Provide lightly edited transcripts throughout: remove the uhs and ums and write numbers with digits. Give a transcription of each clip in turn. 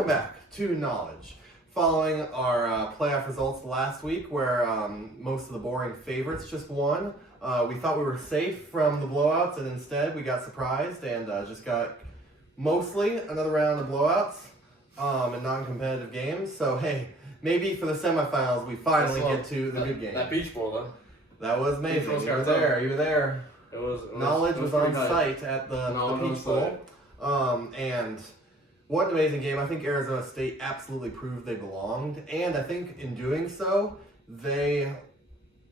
Welcome back to Knowledge. Following our playoff results last week where most of the boring favorites just won, we thought we were safe from the blowouts, and instead we got surprised and just got mostly another round of blowouts in non-competitive games. So hey, maybe for the semifinals we finally get to the good game. That Beach Bowl, though. That was amazing. You were there. You were there. Knowledge was on site at the Beach Bowl. And what an amazing game. I think Arizona State absolutely proved they belonged. And I think in doing so, they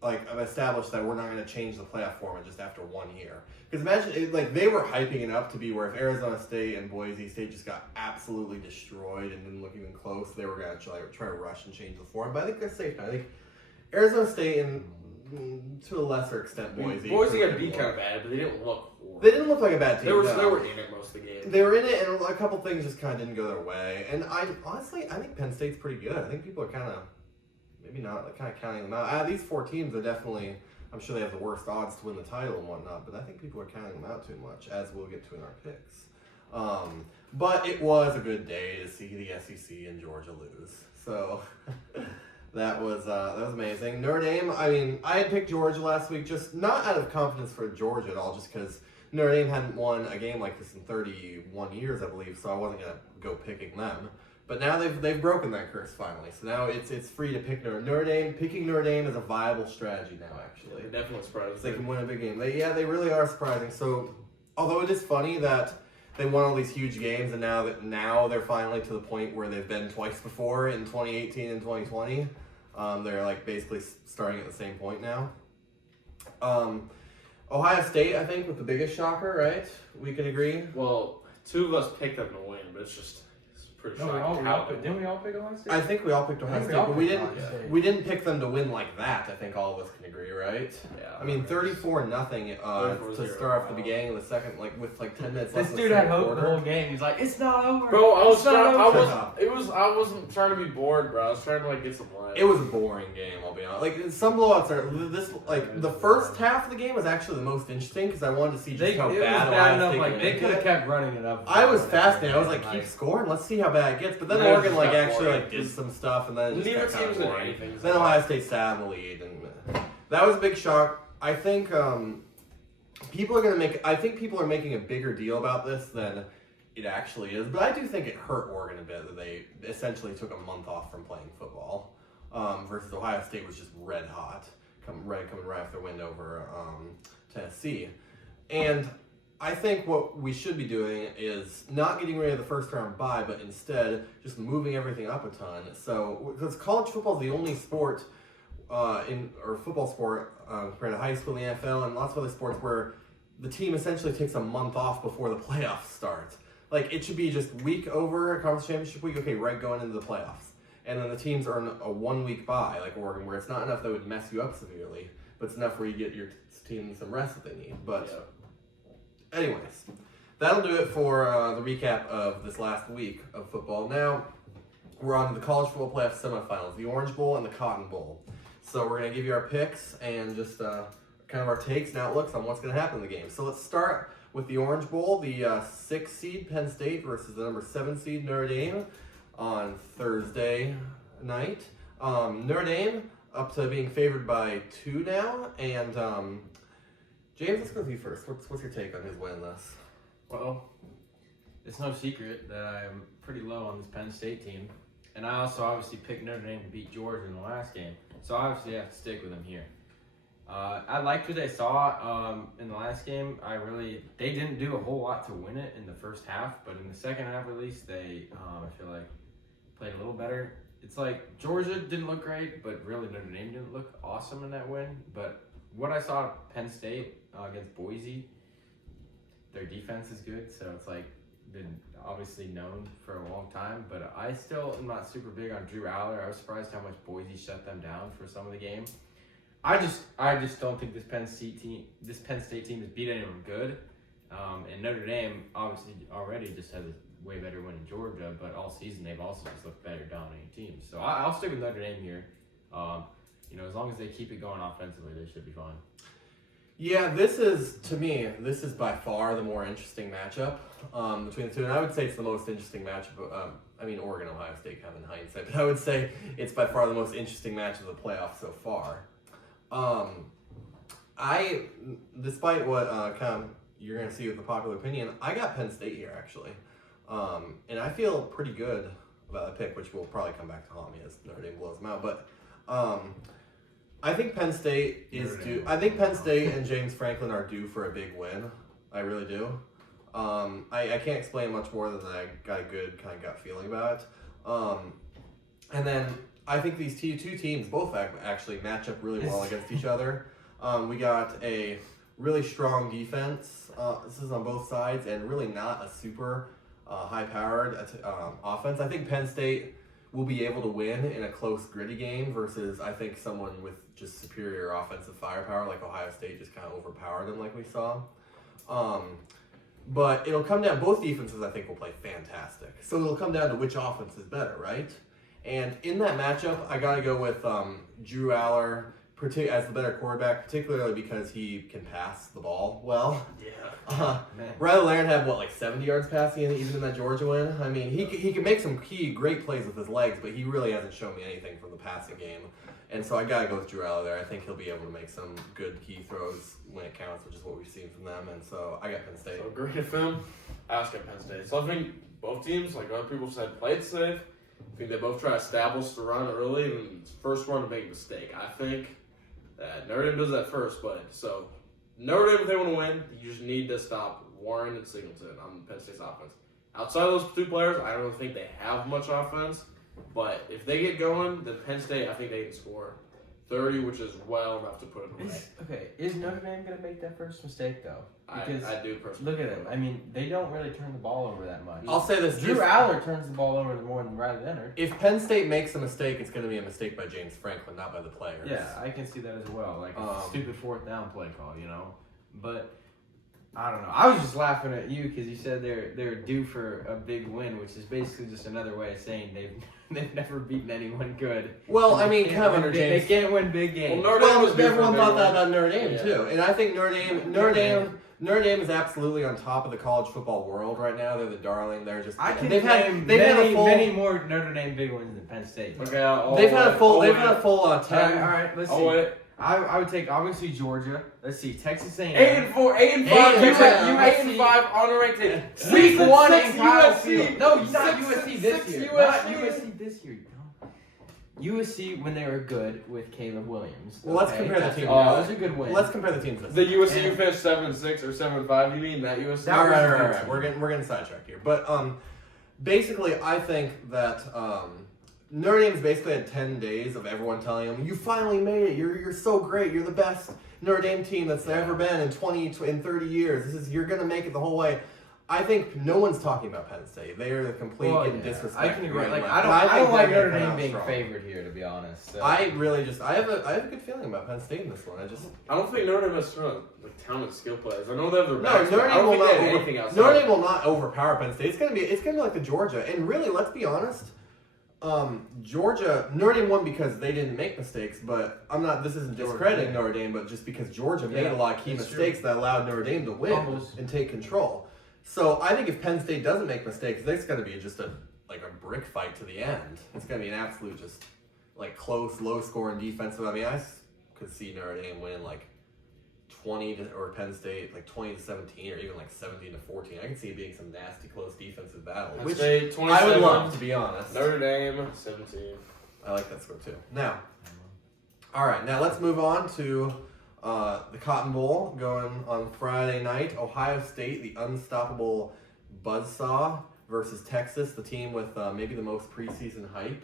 have established that we're not going to change the playoff format just after 1 year. Because imagine, they were hyping it up to be where if Arizona State and Boise State just got absolutely destroyed and didn't look even close, they were going to try to rush and change the format. But I think they're safe now. I think Arizona State and to a lesser extent Boise. Boise got beat kind of bad, but they didn't look horrible. They didn't look like a bad team. They were in it most of the game. They were in it, and a couple things just kind of didn't go their way. And I think Penn State's pretty good. I think people are kind of, maybe not, kind of counting them out. These four teams are definitely, I'm sure they have the worst odds to win the title and whatnot, but I think people are counting them out too much, as we'll get to in our picks. But it was a good day to see the SEC and Georgia lose. So that was amazing. Notre Dame, I had picked Georgia last week, just not out of confidence for Georgia at all, just because Notre Dame hadn't won a game like this in 31 years, I believe, so I wasn't going to go picking them. But now they've broken that curse finally, so now it's free to pick Notre Dame. Picking Notre Dame is a viable strategy now, actually. They're definitely surprising. They can win a big game. They really are surprising. So, although it is funny that they won all these huge games, and now they're finally to the point where they've been twice before in 2018 and 2020. They're basically starting at the same point now. Ohio State, I think, with the biggest shocker, right? We can agree. Well, two of us picked them to win, but it's pretty shocking. Didn't we all pick Ohio State? I think we all picked Ohio State, but we didn't pick them to win like that. I think all of us can agree, right? Yeah. 34-0 to start off the beginning of the second, with 10 minutes left. This dude had hope the whole game. He's like, it's not over. Bro, I wasn't trying to be bored, bro. I was trying to get some light. It was a boring game, I'll be honest. Some blowouts are the first half of the game was actually the most interesting because I wanted to see just how bad Ohio State could they could have kept running it up. I was fascinated. I was like, keep scoring. Let's see how bad it gets. But then Oregon actually did some stuff, and then it just got kind of boring. Then Ohio State sat in the lead, and that was a big shock. I think people are making a bigger deal about this than it actually is. But I do think it hurt Oregon a bit that they essentially took a month off from playing football. Versus Ohio State was just red hot, coming right off their win over Tennessee. And I think what we should be doing is not getting rid of the first round bye, but instead just moving everything up a ton. So, because college football is the only sport football sport compared to high school and the NFL and lots of other sports where the team essentially takes a month off before the playoffs start. It should be just week over conference championship week, okay, right going into the playoffs. And then the teams are on a 1 week bye, like Oregon, where it's not enough that would mess you up severely, but it's enough where you get your team some rest that they need. But anyways, that'll do it for the recap of this last week of football. Now, we're on to the college football playoff semifinals, the Orange Bowl and the Cotton Bowl. So we're going to give you our picks and just kind of our takes and outlooks on what's going to happen in the game. So let's start with the Orange Bowl, the 6th seed Penn State versus the number 7 seed Notre Dame on Thursday night. Notre Dame up to being favored by 2 now. And James, let's go with you first. What's your take on who's winning this? Well, it's no secret that I'm pretty low on this Penn State team. And I also obviously picked Notre Dame to beat Georgia in the last game. So obviously I have to stick with them here. I liked what I saw in the last game. They didn't do a whole lot to win it in the first half, but in the second half at least, they, I feel like, played a little better. It's like Georgia didn't look great, but really Notre Dame didn't look awesome in that win. But what I saw at Penn State against Boise, their defense is good, so it's been obviously known for a long time. But I still am not super big on Drew Aller. I was surprised how much Boise shut them down for some of the game. I just don't think this Penn State team has beat anyone good. And Notre Dame obviously already just has a way better win in Georgia, but all season they've also just looked better dominating teams. So I'll stick with Notre Dame here. As long as they keep it going offensively, they should be fine. Yeah, this is by far the more interesting matchup between the two, and I would say it's the most interesting matchup I mean, Oregon, Ohio State kind of in hindsight, but I would say it's by far the most interesting match of the playoffs so far. Despite what kind of you're going to see with the popular opinion, I got Penn State here, actually. And I feel pretty good about that pick, which will probably come back to haunt me as Notre Dame blows them out. But I think Penn State is due. I think Penn State and James Franklin are due for a big win. I really do. I can't explain much more than that. I got a good kind of gut feeling about it. And then I think these two teams both actually match up really well against each other. We got a really strong defense. This is on both sides, and really not a super high-powered offense. I think Penn State will be able to win in a close, gritty game versus I think someone with just superior offensive firepower like Ohio State just kind of overpowered them like we saw. But it'll come down, both defenses I think will play fantastic. So it'll come down to which offense is better, right? And in that matchup, I got to go with Drew Aller as the better quarterback, particularly because he can pass the ball well. Yeah. Riley Leonard had, 70 yards passing even in that Georgia win? I mean, he can make some great plays with his legs, but he really hasn't shown me anything from the passing game. And so I got to go with Drew Aller there. I think he'll be able to make some good key throws when it counts, which is what we've seen from them. And so I got Penn State. So great of him. I also got Penn State. So I think both teams, like other people said, played safe. I think they both try to establish the run early, and first run to make a mistake. I think that Notre Dame does that first, but so Notre Dame, if they want to win, you just need to stop Warren and Singleton on Penn State's offense. Outside of those two players, I don't really think they have much offense, but if they get going, then Penn State, I think they can score 30, which is well enough to put it away. Is Notre Dame going to make that first mistake, though? Because I do personally. Look at them. I mean, they don't really turn the ball over that much. I'll say this. Drew Aller turns the ball over more than Riley Leonard. If Penn State makes a mistake, it's going to be a mistake by James Franklin, not by the players. Yeah, I can see that as well. Like a stupid fourth down play call, But I don't know. I was just laughing at you because you said they're due for a big win, which is basically just another way of saying they've never beaten anyone good. Well, I mean, kind of under James. They can't win big games. Well, everyone thought that about Notre Dame too, and I think Notre Dame is absolutely on top of the college football world right now. They're the darling. They're just. They've had many more Notre Dame big wins than Penn State. Okay, they've had a full 10. All right, let's see. I would take obviously Georgia. Let's see, Texas A&M. 8-4, 8-5, USC on the ranked team. Week 1 in Kyle USC. Field. No, not USC this six year. USC. Not USC this year. USC when they were good with Caleb Williams. Well, let's compare the teams. Those are good wins. Let's compare the teams. The USC who finished 7-6 or 7-5. You mean that USC? All right. We're getting sidetracked here, but basically, I think that Notre Dame's basically had 10 days of everyone telling them, "You finally made it. You're so great. You're the best Notre Dame team that's ever been in 30 years. You're gonna make it the whole way." I think no one's talking about Penn State. They are the complete getting disrespect. I can agree. Right, I don't like Notre Dame being favored here, to be honest. So. I have a good feeling about Penn State in this one. I don't think Notre Dame has talented skill players. I know they have their backs. Notre Dame will not overpower Penn State. It's gonna be like the Georgia. And really, let's be honest. Notre Dame won because they didn't make mistakes, but this isn't discrediting Notre Dame, but just because Georgia made a lot of key mistakes that allowed Notre Dame to win and take control. So I think if Penn State doesn't make mistakes, there's going to be just a brick fight to the end. It's going to be an absolute just close, low scoring defensive. I mean, I could see Notre Dame win 20 or Penn State 20-17 or even 17-14. I can see it being some nasty close defensive battle, which I would love, to be honest. Notre Dame 17. I like that score too. Now let's move on to the Cotton Bowl going on Friday night. Ohio State, the unstoppable buzzsaw, versus Texas, the team with maybe the most preseason hype,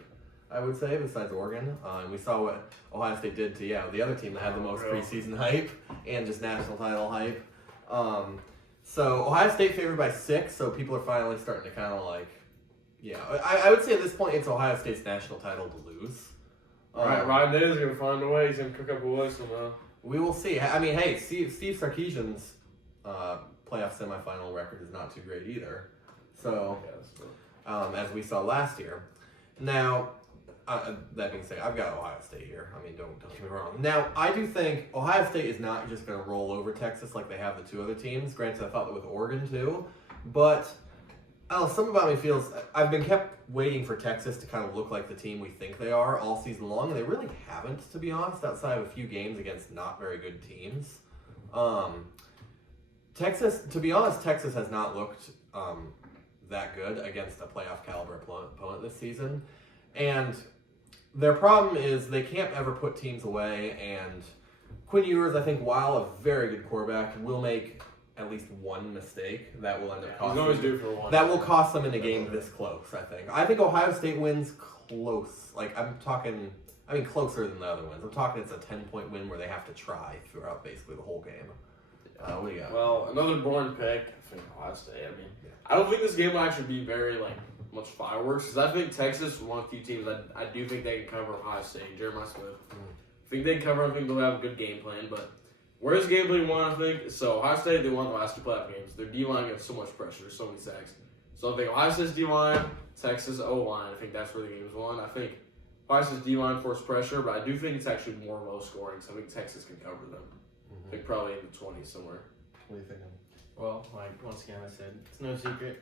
I would say, besides Oregon. And we saw what Ohio State did to the other team that had the most preseason hype and just national title hype. So Ohio State favored by 6, so people are finally starting to kind of I would say at this point it's Ohio State's national title to lose. Ryan Day is going to find a way. He's going to cook up a way somehow. We will see. I mean, hey, Steve Sarkisian's playoff semifinal record is not too great either. So, as we saw last year. Now, that being said, I've got Ohio State here. I mean, don't get me wrong. Now, I do think Ohio State is not just going to roll over Texas like they have the two other teams. Granted, I thought that with Oregon too. But Oh, something about me feels I've been kept waiting for Texas to kind of look like the team we think they are all season long, and they really haven't, to be honest, outside of a few games against not very good teams. Texas, to be honest, Texas has not looked that good against a playoff caliber opponent this season, and their problem is they can't ever put teams away. And Quinn Ewers, I think, while a very good quarterback, will make at least one mistake that will end up costing. He's always due for one. That will cost them in a game this close. I think Ohio State wins close. Closer than the other ones. I'm talking it's a 10-point win where they have to try throughout basically the whole game. What do you got? Well, another boring pick. I think Ohio State. I don't think this game will actually be very much fireworks, because I think Texas is one of the few teams I do think they can cover Ohio State. Jeremiah Smith. I think they can cover. I think they'll have a good game plan, but where's the game they won, I think? So Ohio State, they won the last two playoff games. Their D-line gets so much pressure, so many sacks. So I think Ohio State's D-line, Texas O-line, I think that's where the game's won. I think Ohio State's D-line forced pressure, but I do think it's actually more low scoring, so I think Texas can cover them. I think probably in the 20s somewhere. What are you thinking? Well, once again, I said, it's no secret.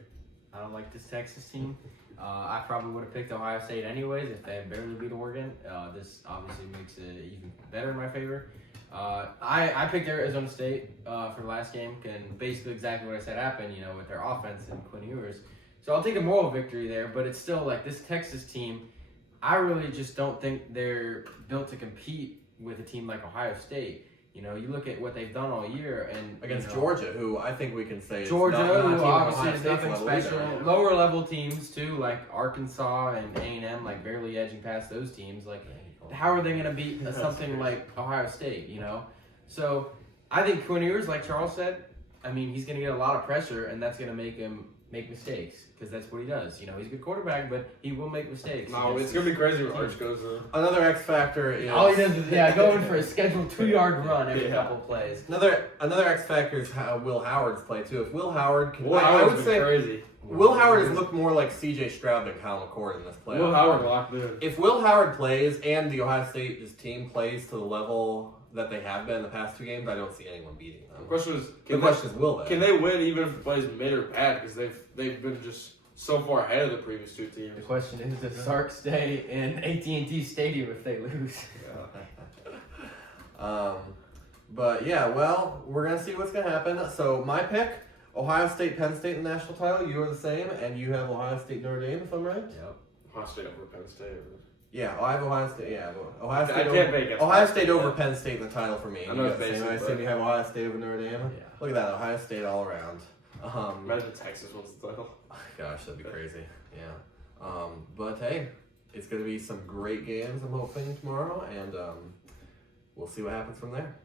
I don't like this Texas team. I probably would have picked Ohio State anyways if they had barely beat Oregon. This obviously makes it even better in my favor. I picked Arizona State for the last game, and basically exactly what I said happened, with their offense and Quinn Ewers. So I'll take a moral victory there, but it's still this Texas team, I really just don't think they're built to compete with a team like Ohio State. You look at what they've done all year, and against Georgia, who I think we can say Georgia, is who obviously is nothing level special. either. Lower level teams too, like Arkansas and A&M, barely edging past those teams. How are they going to beat something like Ohio State? So I think Quinn Ewers, like Charles said, he's going to get a lot of pressure, and that's going to make him make mistakes, because that's what he does. He's a good quarterback, but he will make mistakes. No, it's going to be crazy when Arch goes in. Another X factor is all he does is going for a scheduled 2-yard run every couple plays. Another X factor is how Will Howard's play too. If Will Howard can, I would say crazy. Will Howard has looked more like C.J. Stroud than Kyle McCord in this playoff. Will Howard locked in. If Will Howard plays and the Ohio State team plays to the level that they have been in the past two games, I don't see anyone beating them. The question is, will they? Can they win even if it plays mid or bad? Because they've been just so far ahead of the previous two teams. The question is, does Sark stay in AT&T Stadium if they lose? But yeah, well, we're gonna see what's gonna happen. So my pick: Ohio State, Penn State in the national title. You are the same, and you have Ohio State, Notre Dame, if I'm right. Yep. Ohio State over Penn State. Yeah, I have Ohio State. Yeah, Ohio State. Ohio State over Penn State in the title for me. I know it's basic. I assume you have Ohio State over Notre Dame. Yeah. Look at that, Ohio State all around. Imagine Texas wins the title. Gosh, that'd be crazy. Yeah. But hey, it's gonna be some great games. I'm hoping tomorrow, and we'll see what happens from there.